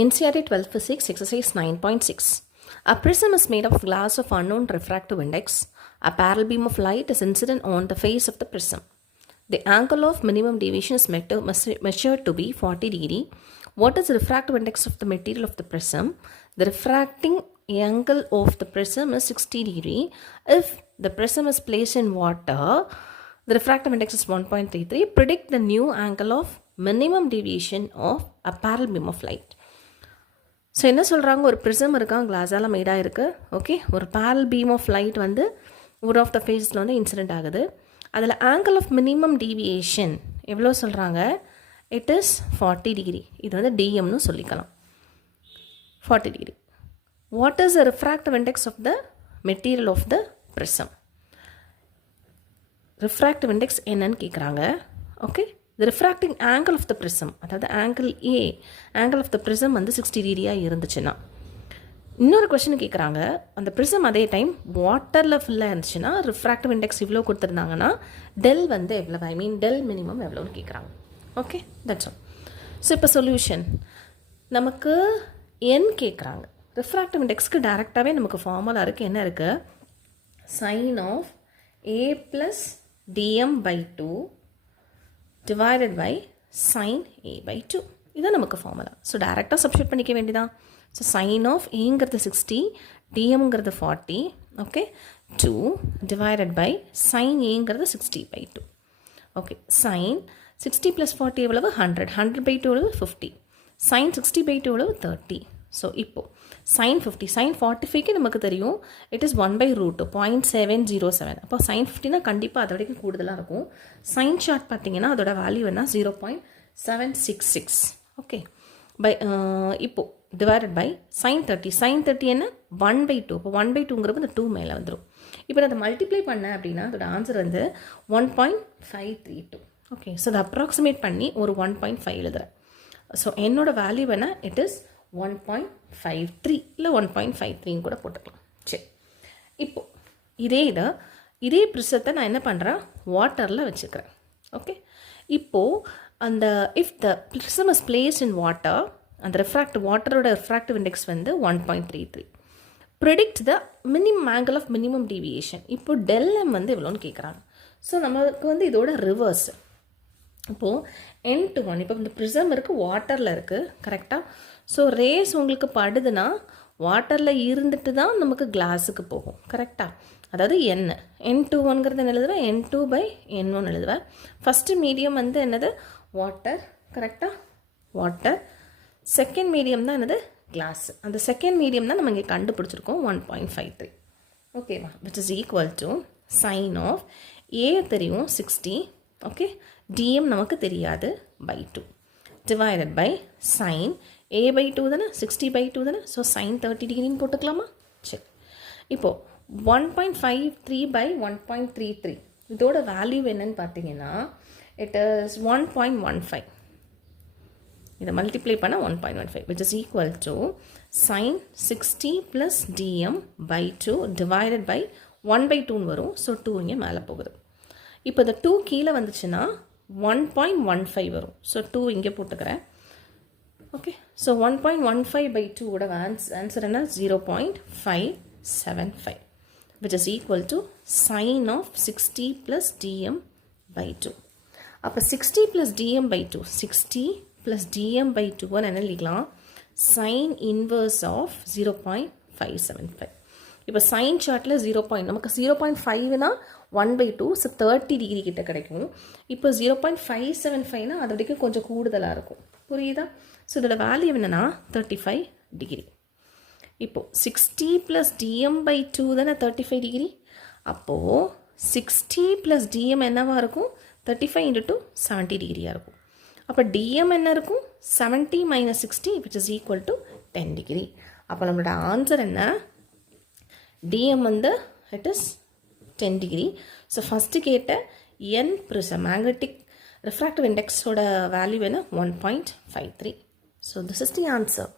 NCERT 12th Physics Exercise 9.6. A prism is made of glass of unknown refractive index. A parallel beam of light is incident on the face of the prism. The angle of minimum deviation is measured to be 40 degree. What is the refractive index of the material of the prism? The refracting angle of the prism is 60 degree. If the prism is placed in water, the refractive index is 1.33. Predict the new angle of minimum deviation of a parallel beam of light. So என்ன சொல்கிறாங்க, ஒரு prism இருக்கான், கிளாஸால் மேடாக இருக்குது. Okay, ஒரு barrel beam of light வந்து ஒரு of the ஃபேஸில் வந்து இன்சிடென்ட் ஆகுது. அதில் ஆங்கிள் ஆஃப் மினிமம் டீவியேஷன் எவ்வளோ சொல்கிறாங்க? It is 40 degree. இது வந்து டிஎம்னு சொல்லிக்கலாம். 40 degree. What is the refractive index of the material of the prism? Refractive index என்னன்னு கேட்குறாங்க. Okay, the refracting angle of the prism, அதாவது angle A, angle of the prism வந்து 60 டிகிரியாக இருந்துச்சுன்னா, இன்னொரு கொஸ்டின் கேட்குறாங்க, அந்த ப்ரிசம் அதே டைம் வாட்டரில் ஃபுல்லாக இருந்துச்சுன்னா ரிஃப்ராக்டிவ் இண்டெக்ஸ் இவ்வளோ கொடுத்துருந்தாங்கன்னா டெல் வந்து எவ்வளோ, ஐ மீன் டெல் மினிமம் எவ்வளோன்னு கேட்குறாங்க. Okay, that's all. ஸோ இப்போ சொல்யூஷன் நமக்கு என் கேட்குறாங்க. ரிஃப்ராக்டிவ் இண்டெக்ஸ்க்கு டேரெக்டாகவே நமக்கு ஃபார்முலா இருக்குது. என்ன இருக்குது? Sine of A + dm/2 divided by sin A by 2. இதுதான் நமக்கு ஃபார்முலா. ஸோ டேரெக்டாக சப்ஸ்டியூட் பண்ணிக்க வேண்டியதான். ஸோ சைன் ஆஃப் ஏங்கிறது 60, டிஎம்ங்கிறது 40, ஓகே, 2 டிவைடட் பை சைன் ஏங்கிறது 60/2. ஓகே, சைன் 60 + 40 எவ்வளவு? 100. 100/2 எவ்வளவு? 50. சைன் 60/2 எவ்வளவு? 30. ஸோ இப்போது சைன் 50, சைன் 45க்கு நமக்கு தெரியும் இட் இஸ் 1/√2, 0.707. அப்போ சைன் 50னா கண்டிப்பாக அதை வரைக்கும் கூடுதலாக இருக்கும். சைன் சார்ட் பார்த்தீங்கன்னா அதோட வேல்யூ என்ன? 0.766. ஓகே, பை இப்போது டிவைடட் பை சைன் 30. சைன் 30 என்ன? 1/2. இப்போ 1/2ங்கிறது இந்த 2 மேலே வந்துடும். இப்போ நான் அதை மல்டிப்ளை பண்ணேன் அப்படின்னா அதோட ஆன்சர் வந்து 1.532. ஓகே, ஸோ அதை அப்ராக்சிமேட் பண்ணி ஒரு 1.5 எழுதுகிறேன். ஸோ என்னோட வேல்யூ என்ன? இட் இஸ் 1.53 இல்லை 1.53 கூட போட்டுக்கலாம். சரி, இப்போது இதே ப்ரிசத்தை நான் என்ன பண்ணுறேன்? வாட்டரில் வச்சுக்கிறேன். ஓகே, இப்போது அந்த if the prism is placed in water, அந்த வாட்டரோட ரிஃப்ராக்டிவ் இண்டெக்ஸ் வந்து 1.33. Predict the minimum angle of minimum deviation. இப்போ டெல்எம் வந்து எவ்வளோன்னு கேட்குறாங்க. ஸோ நமக்கு வந்து இதோட ரிவர்ஸ். இப்போது N/1, இப்போ இந்த ப்ரிசம் இருக்குது, வாட்டரில் இருக்குது, கரெக்டாக. ஸோ ரேஸ் உங்களுக்கு படுதுன்னா வாட்டரில் இருந்துட்டு தான் நமக்கு கிளாஸுக்கு போகும், கரெக்டாக. அதாவது N/1ங்கிறது என்ன எழுதுவேன்? N2/N1 எழுதுவேன். ஃபஸ்ட்டு மீடியம் வந்து என்னது? வாட்டர், கரெக்டாக, வாட்டர். செகண்ட் மீடியம் தான் என்னது? கிளாஸ். அந்த செகண்ட் மீடியம் தான் நம்ம இங்கே கண்டுபிடிச்சிருக்கோம், 1.53. ஓகேவா? Which is equal to sine of A தெரியும் 60, ஓகே, டிஎம் நமக்கு தெரியாது, by 2 divided by sign A/2 தானே, 60/2 தானே. ஸோ சைன் 30 டிகிரின்னு போட்டுக்கலாமா? சரி, இப்போது 1.53/1.33 இதோட வேல்யூ என்னன்னு பார்த்தீங்கன்னா இட் இஸ் 1.15. இதை மல்டிப்ளை பண்ண 1.15 which is equal to sin 60 + dm/2 divided by 1/2 வரும். ஸோ 2 இங்கே மேலே போகுது. இப்போ இந்த 2 கீழே வந்துச்சுன்னா 1.15 வரும். ஸோ 2 இங்கே போட்டுக்கிறேன். ஓகே, ஸோ 1.15/2 ஓட ஆன்சர் என்ன? 0.575 which is equal to sin of 60 + dm/2. அப்போ 60 + dm/2, 60 + dm/2 என்ன எழுதிக்கலாம்? sin inverse of 0.575. இப்போ சைன் சார்ட்டில் 0. நமக்கு 0.5னா 1/2, ஸோ 30 டிகிரி கிட்ட கிடைக்கும். இப்போ 0.575னா அது வரைக்கும் கொஞ்சம் கூடுதலாக இருக்கும், புரியுதா? ஸோ இதோட வேல்யூ என்னென்னா 35 டிகிரி. இப்போது 60 + dm/2 தானே 35 டிகிரி. அப்போது 60 + dm என்னவாக இருக்கும்? 35 × 2 70 டிகிரியாக இருக்கும். அப்போ dm என்ன இருக்கும்? 70 - 60 which is equal to 10 degree. அப்போ நம்மளோட ஆன்சர் என்ன? dm வந்து it is 10 degree. So first கேட்ட N ப்ரிசம் மேக்னெட்டிக் ரிஃப்ராக்டிவ் இண்டெக்ஸோட வேல்யூ என்ன? 1.53. So this is the answer.